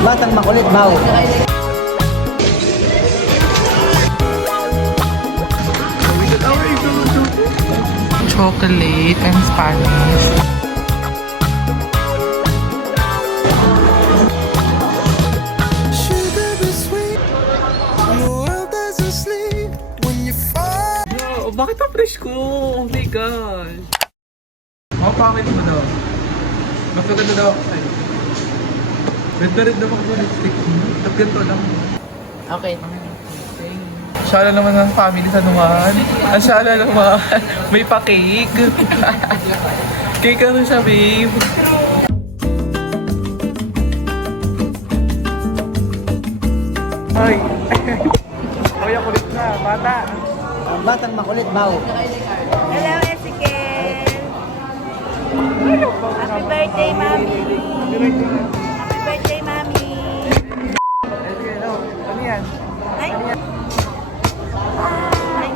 Batang makulit, bao. Chocolate and Spanish. Oh, bakit ang fresh ko? Oh my gosh. Mga pangit mo daw. Mas maganda daw ako sa'yo. Red na red naman ako sa lipstick mo. At ganito lang. Okay. Shala naman ng family sa Numan. Ang shala naman. May pa-cake. Cake ano siya, babe. Ay. Oy, ako ulit na. Bata. Batang makulit, bao. Hello, Ezekiel. Happy birthday, Mami. Happy birthday, Mami. Hello. Ano yan? Ay. Ay.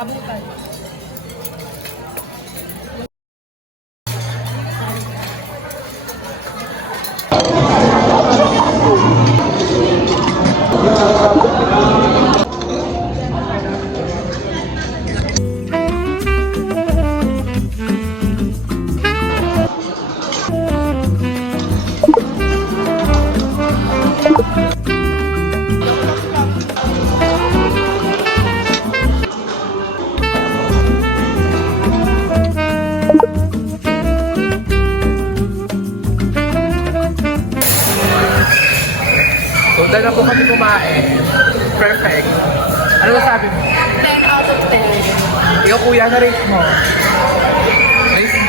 Kabutan. Punta na po kami kumain. Perfect. Ano masabi mo? 10 out of 10. Ikaw kuya, na-rate mo. Nice.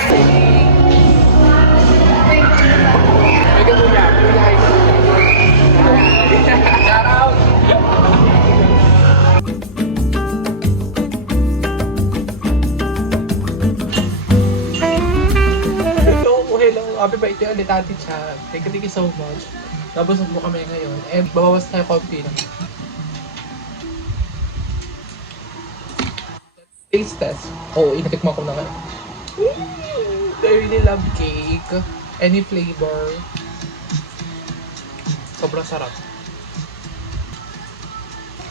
Ikaw kuya, kuya. Shout out! Hello. Happy birthday ulit, Ate Chan. Thank you so much. Nabusog mo kami ngayon. And babawas tayo konti lang. Taste test. Oo, inatikman ko na nga. I really love cake. Any flavor. Sobrang sarap.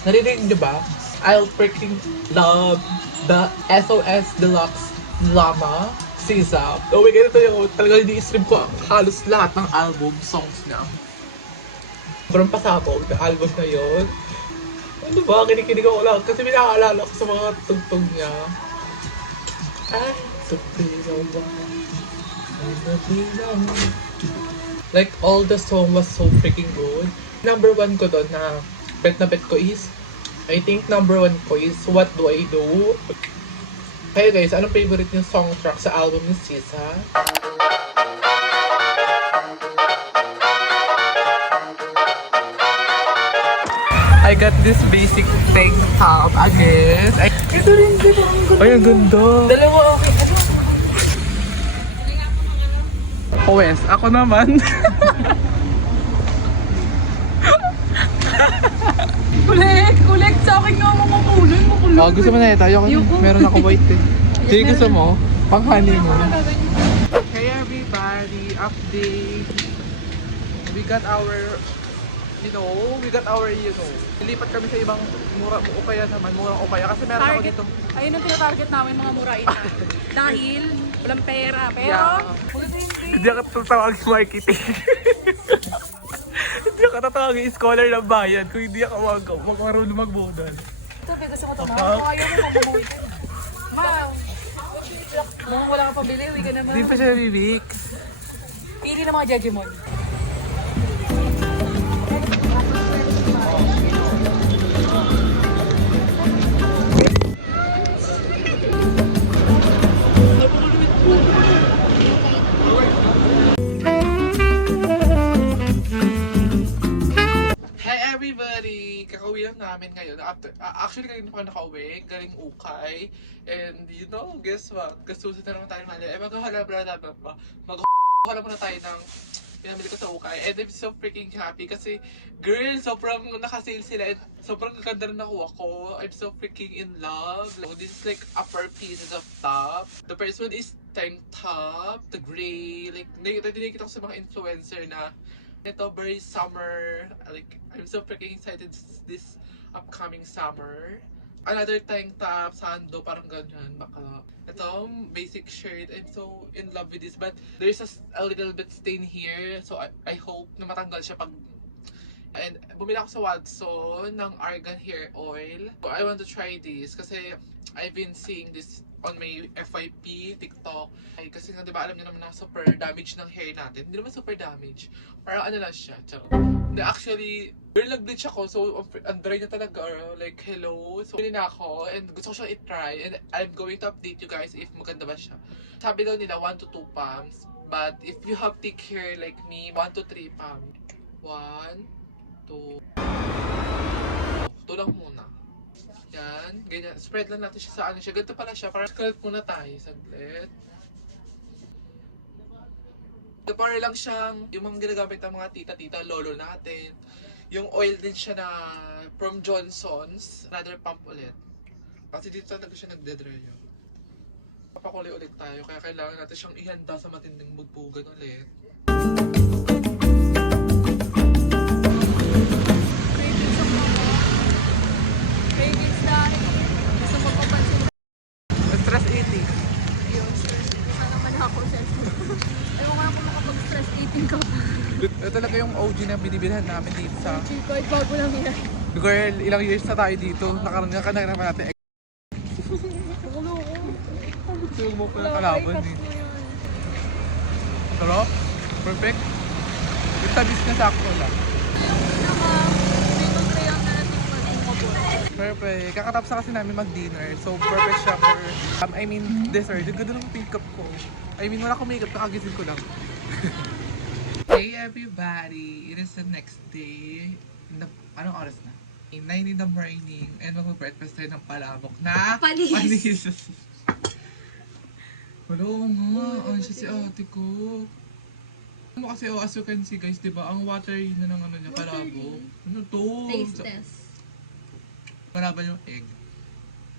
Narinig niyo ba? I'll freaking love the SOS Deluxe Llama SZA. Oh my God, ito yung talaga hindi-stream ko halos lahat ng album songs niya. Sobrang pasabog na album na yun. Ano ba? Kinikinig ako lang kasi pinakaalala ko sa mga tugtog niya. Ay, sabihin ba? Like, all the song was so freaking good. Number one ko doon na bet ko is, I think number one ko is What Do I Do? Kaya guys, anong favorite yung song track sa album ni SZA? I got this basic tank top again. Ito rin din ang ganda. Ay, ang ganda. Dalawa okay. Pawes, ako naman. Kulik sa akin nga mga kulon mo kulon. Oh, gusto mo na ito? Meron ako white eh. Hindi gusto mo? Pang-honey mo. Hey everybody, update. We got our nilipat kami sa ibang mura o kaya naman, murang o kaya kasi meron ako Target. dito. Ayun ang tinatarget namin mga muraita. Dahil walang pera. Pero, Hindi ako tatawagin marketing. Hindi ako tatawagin scholar ng bayan kung hindi ako marunong magbudal. ito, gusto mo ito, ma. Ayaw mo mamuwi ka na. Ma, mukhang wala kang pabili, uwi ka naman. Hindi pa siya bibix. Pili ng mga Jejemon. Everybody, kakauwi lang namin ngayon. Actually, kanina pa nakauwi, galing Ukay. And you know, guess what? Gastusin na naman tayo ng mali. Maghahala muna tayo ng pinamili ko sa Ukay. And I'm so freaking happy kasi, girl, sobrang nakasale sila. And sobrang ganda rin nakuha ko. I'm so freaking in love. Like, this is like upper pieces of top. The first one is tank top, the gray. Like, narinig ko sa mga influencer na Ito, very summer. Like, I'm so freaking excited this upcoming summer. Another tank top, sando, parang ganyan, baka. Ito, basic shirt. I'm so in love with this, but there's a little bit stain here. So, I hope na matanggal siya pag. And bumili ako sa Watson ng Argan Hair Oil. So, I want to try this kasi I've been seeing this on my FYP, TikTok. Ay, kasi nga diba alam niyo naman na super damage ng hair natin. Hindi naman super damage. Parang ano lang siya. Charot. Hindi, actually, girl, nag-bleach ako. So, ang dry na talaga. Like, hello. So, pili na ako. And gusto ko siyang i-try. And I'm going to update you guys if maganda ba siya. Sabi daw nila 1 to 2 pumps. But if you have thick hair like me, 1 to 3 pumps. 1, 2. Ito lang muna. Yan. Ganyan. Spread lang natin siya sa ano siya. Ganito pala siya. Parang scalp muna tayo. Saglit. Para lang siyang yung mga ginagamit ng mga tita-tita, lolo natin. Yung oil din siya na from Johnson's. Another pump ulit. Kasi dito talaga siya nagde-dry. Papakulay ulit tayo. Kaya kailangan natin siyang ihanda sa matinding bugbugan ulit. Stress eating. Yung stress. Sana man ako cellphone. Ayaw nga ako makapag-stress eating ka pa. Ito talaga yung OG na binibilhan namin dito sa... Kahit bago lang yan. Girl, ilang years na tayo dito. Nakaranga ka na naman natin. Nakulo ko. Gusto mo pa ng kalaban eh. Sarap? Perfect? Yung tabis na sakto lang. Saka, dito crayon na natin mag-umabot. Perfect. Kakatapos na kasi namin mag-dinner. So, perfect siya for, dessert. Yung ganda ng makeup ko. Wala akong makeup. Nakagising ko lang. Hey everybody! It is the next day. Anong oras na? 9 in the morning. And mag-breakfast tayo ng palabok na panis. Wala nga. Ano siya si ate ko. Ano kasi, as you can see guys, diba? Ang watery na ng ano niya, palabok. Ano to? Taste test. Wala ba yung egg?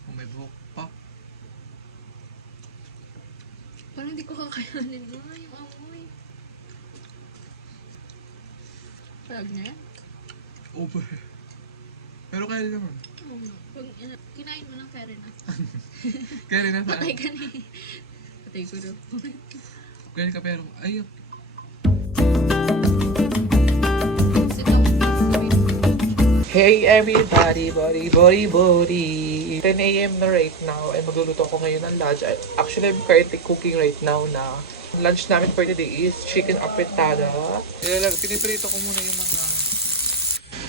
Oh, may buhok pa. Parang hindi ko kakayanin na yung amoy. Parang na yan? Over. Pero kaya naman. Pag kinain mo ng kaya na. Kaya rin nasa. Patay ka na eh. Patay ko daw. Kaya ka pero, ay, hey everybody, body. 10 a.m. na right now and magluluto ako ngayon ng lunch. Actually, I'm currently cooking right now na lunch namin for today is chicken apretada. Piniprito ko muna yung mga...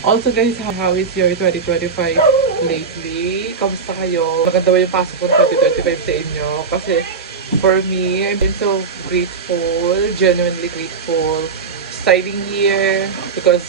Also guys, how is your 2025 lately? Kamusta kayo? Maganda ba yung pasok ng 2025 sa inyo? Kasi for me, I've been so grateful, genuinely grateful starting here because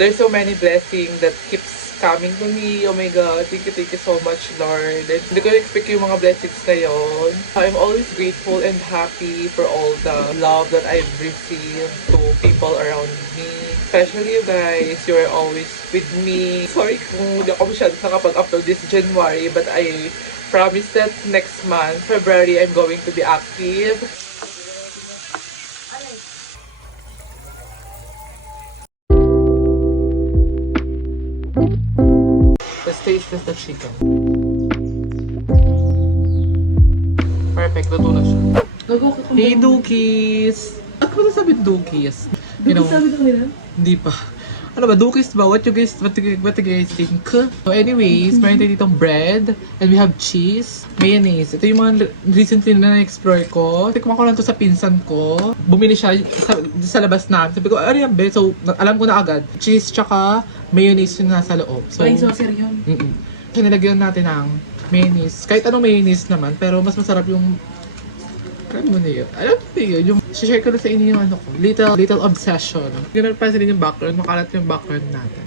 there's so many blessings that keeps coming to me. Oh my God, thank you so much, Lord. And hindi ko expect yung mga blessings na yun. I'm always grateful and happy for all the love that I've received to people around me. Especially you guys, you are always with me. Sorry kung hindi ako masyadong nakapag-upload this January, but I promise that next month, February, I'm going to be active. Let's taste the chicken. Perfect, luto na siya. Hey, Dookies! At ko nasabi Dookies? Dookies sabi ko nila? Hindi pa. Ano ba, Dookies ba? What you guys think? So anyways, meron tayo ditong bread, and we have cheese, mayonnaise. Ito yung mga recently na na-explore ko. Tikman ko lang to sa pinsan ko. Bumili siya sa labas namin. Sabi ko, ano yan be? So, alam ko na agad. Cheese tsaka mayonnaise yung nasa loob. So, Ay, saucer yun. So, nilagyan natin ng mayonnaise. Kahit anong mayonnaise naman, pero mas masarap yung... Alam mo na yun. Alam mo na yun. Yung share ko na sa inyo yung ano ko. Little obsession. Ganun pa rin yung background. Makalat yung background natin.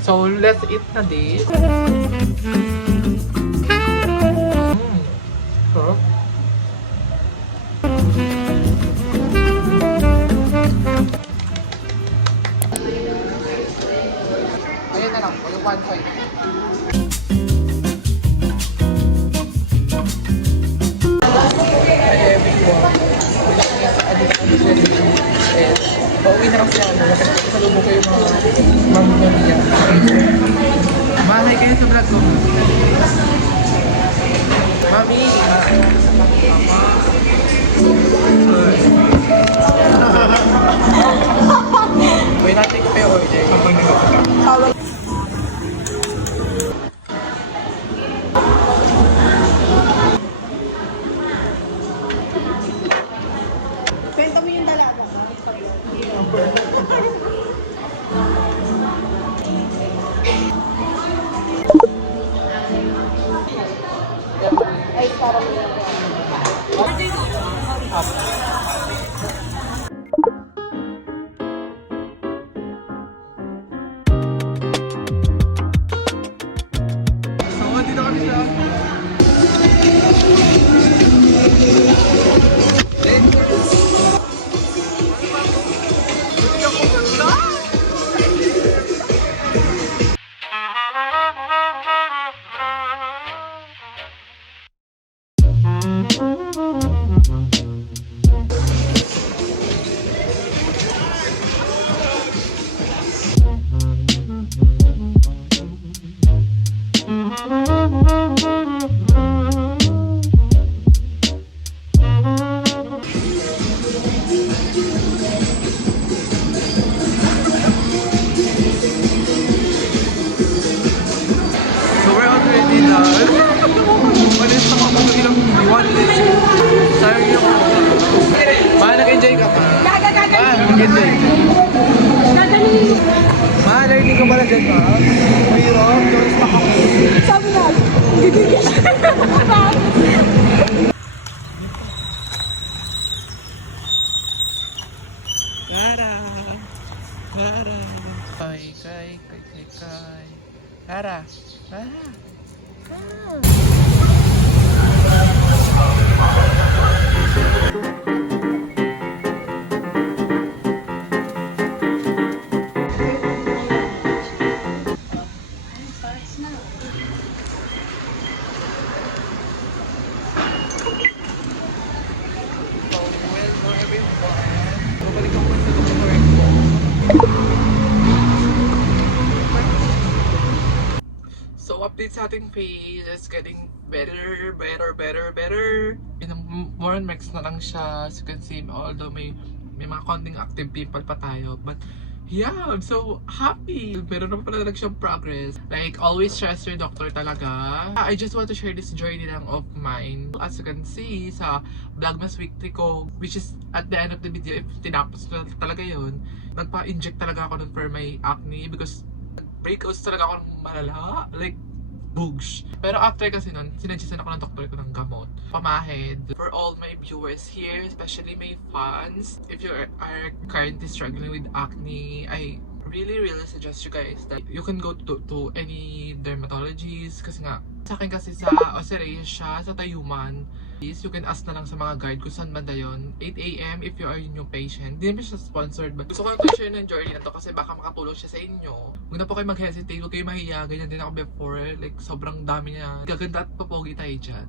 So, let's eat na this. Sarap. Ayan na lang, yung 1.5. kayo sa vlog ko. Mami! Wait natin ko kayo order kapag nagkakita. Kwento mo yung dalaga. Ay, parang So, dito kami sa... So we're already done. Malis na ako ng ilang 1 minute. Sayang yung Ma, nag-enjoy ka pa? Ma, nag-enjoy. Ma, narinig ka pala dyan, ma? Mahirap, Diyos na ako. sabi na. Bibigyan. Tara! Tara! Kay, kay, kay, kay, kay. Tara! Tara! Babalik ako sa doctor ko. So, update sa ating page is getting better. More on max na lang siya. As you can see, although may mga konting active people pa tayo. But, yeah, I'm so happy. Meron naman pala siyang progress. Like, always trust your doctor talaga. I just want to share this journey lang of mine. As you can see, sa Vlogmas Weekly ko, which is at the end of the video, if tinapos na talaga yun, nagpa-inject talaga ako nun for my acne because breakouts talaga ako ng malala. Like, bugs. Pero after kasi nun, sinadjustan ako ng doktor ko ng gamot. Pamahid. For all my viewers here, especially my fans, if you are currently struggling with acne, I really suggest you guys that you can go to any dermatologist kasi nga sa akin kasi sa Australia, sa Tayuman, you can ask na lang sa mga guide kung saan banda yun. 8 AM if you are a new patient. Hindi naman siya sponsored, but gusto ko lang share ng journey na to kasi baka makatulong siya sa inyo. Huwag na po kayo mag-hesitate, huwag kayo mahiya. Ganyan din ako before, like sobrang dami niya. Gaganda at papogi tayo dyan.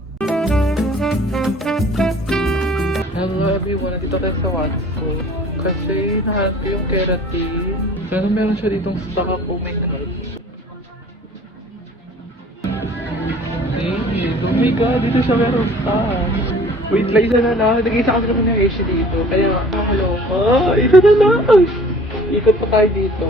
Hello everyone, nandito tayo sa Watsko. Kasi nahanap ko yung keratin. Pero meron siya ditong stock ako, may oh my god, dito siya meron stock. Wait lang, isa na lang. Nag-isa kami naman ng issue dito. Kaya nakakaloka. Isa na lang. Ikot pa tayo dito.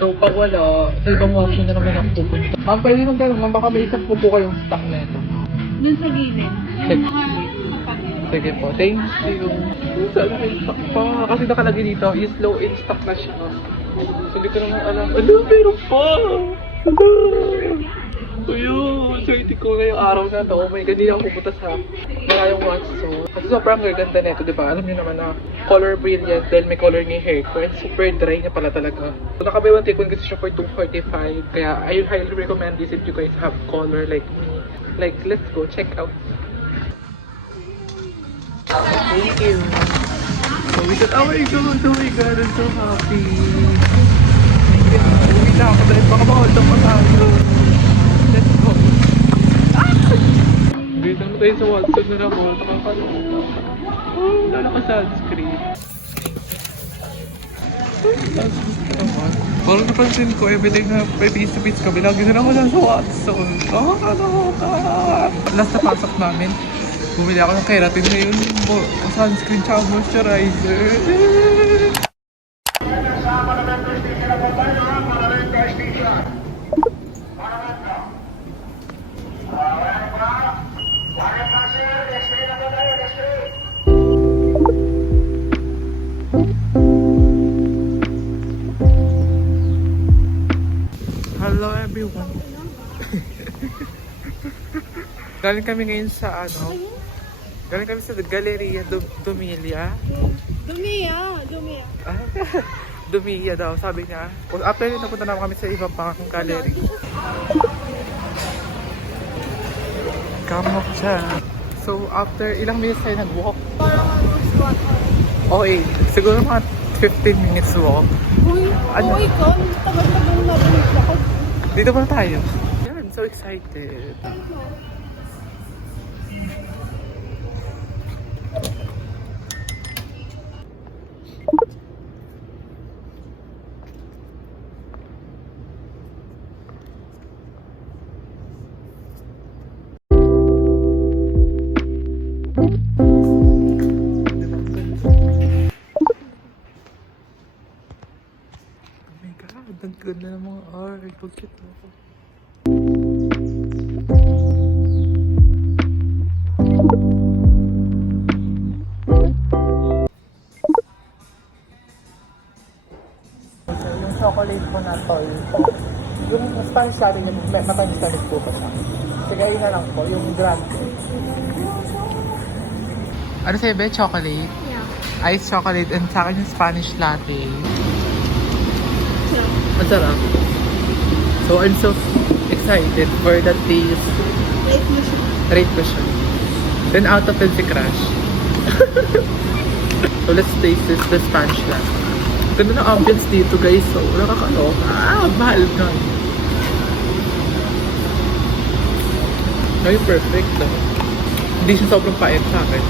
So, pag wala, sa ibang option na naman ako pupunta. Ma'am, pwede nang tanong, baka may isang po kayong stock na ito. Dun sa gilid. Check. Yung mga Sige po, thank you. Sana may stock pa. Kasi nakalagay dito, is low in stock na siya. So, hindi ko naman alam. Ano, meron pa! Ayun, swerte ko ngayong araw na to. Oh my god, hindi ako pupunta sa malayong Watso. Kasi sobrang ganda nito, di ba? Alam niyo naman na color brilliant dahil may color niya hair ko. And super dry niya pala talaga. So, nakabuy one take one kasi siya for $245. Kaya, I highly recommend this if you guys have color like me. Like, let's go, check out. Thank you. Oh my god, I'm so happy. Uwi na ako dahil baka ma-hold up pa tayo. Let's go. Ah! Dito naman tayo sa Watson na naman. Nakakaloka. Wala ka sunscreen. Parang napansin ko, everyday na may face-to-face kami, lagi na ako nasa Watson. Last na pasok namin, bumili ako ng keratin ngayon, sunscreen tsaka moisturizer. Hello everyone. Galing kami ngayon sa galing kami sa Galleria Dumilia. Dumia. Dumilia daw, sabi niya. After yun, napunta naman kami sa ibang pang gallery. Kamok siya. So after ilang minutes tayo nag-walk? Okay, siguro mga 15 minutes walk. Ano? Ikaw, tagal-tagal na ako. Dito pa tayo. Yan, so excited. Ang ganda ng mga art. Pagkit ako. Yung chocolate ko na toy po. Yung Spanish natin, matamis-tamis po pa siya. Sige, ayun na lang po. Yung grand. Ano sa'yo ba? Chocolate? Yeah. Ice chocolate and sa akin yung Spanish latte. Masarap. So I'm so excited for that taste. Rate ko siya. 10 out of 10 si Crush. So let's taste this, the Spanish latte. Ganda ng ambience dito guys. So nakakaloka. Mahal na. Ay, perfect no? Hindi siya sobrang pait sa akin.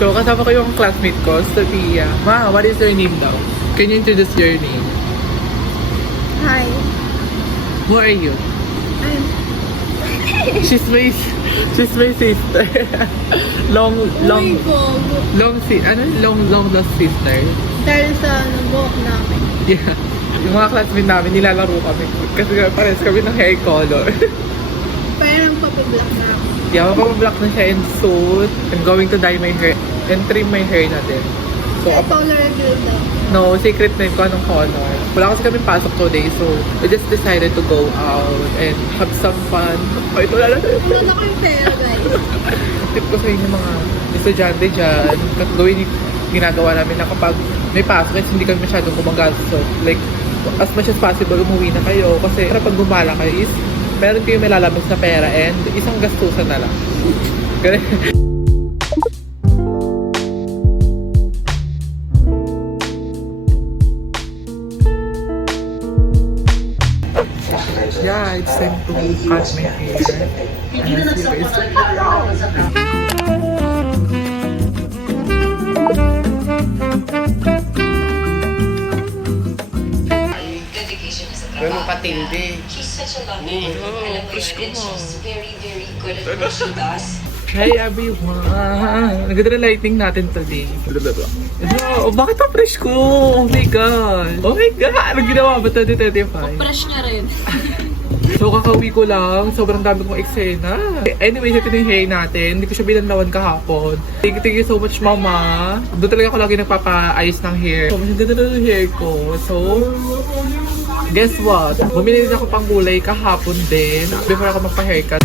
So kasama ko yung classmate ko, Sophia. Ma, what is your name daw? Can you introduce your name? Hi. Who are you? She's my sister. long lost sister. Dahil sa nag-walk namin. Yeah. Yung mga classmates namin, nilalaro kami. Kasi parehas kami ng hair color. Parang papablock na ako. Yeah, mapapablock na siya and suit. I'm going to dye my hair and trim my hair na din. So, Color reveal daw. no, secret na yun kung anong color. Wala kasi kami pasok today, so we just decided to go out and have some fun. Ay, wala na. Wala na ko yung pera, guys. Tip ko sa inyo mga estudyante dyan, gawin yung ginagawa namin na kapag may pasok, kasi hindi kami masyadong gumagastos. Like, as much as possible, umuwi na kayo. Kasi para pag gumala kayo is, meron kayo may lalabas na pera and isang gastusan na lang. Ganun. Yeah, it's time to cut my hair. And here is Pero patindi. fresh ko mo. Hi everyone! Ang ganda ng lighting natin today. Oh, bakit ang fresh ko? Oh my god! Oh my god! Anong ginawa ba 2025? Fresh niya rin. So kakauwi ko lang, sobrang dami kong eksena. Anyways, ito na yung hair natin. Hindi ko siya binanlawan kahapon. Thank you so much, mama. Doon talaga ako lagi nagpapaayos ng hair. So, mas ganda na yung hair ko. So, guess what? Bumili din ako pang gulay kahapon din before ako magpa-haircut.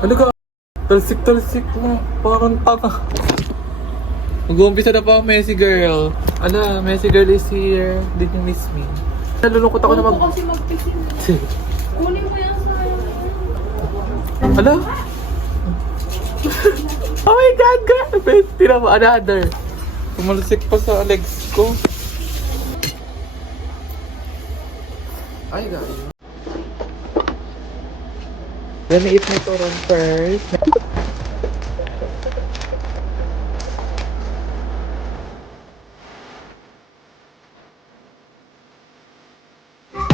Ano ka? Talsik-talsik mo. Parang tanga. Mag-uumpisa na pa ang Messi girl. Ala, Messi girl is here. Did you miss me? Nalulungkot ako na Huwag kasi magpisin. Kunin mo yan sa... Ala? Oh my God, God! Tira mo, another. Tumalsik pa sa legs ko. Ay, God. Let me eat my turon first.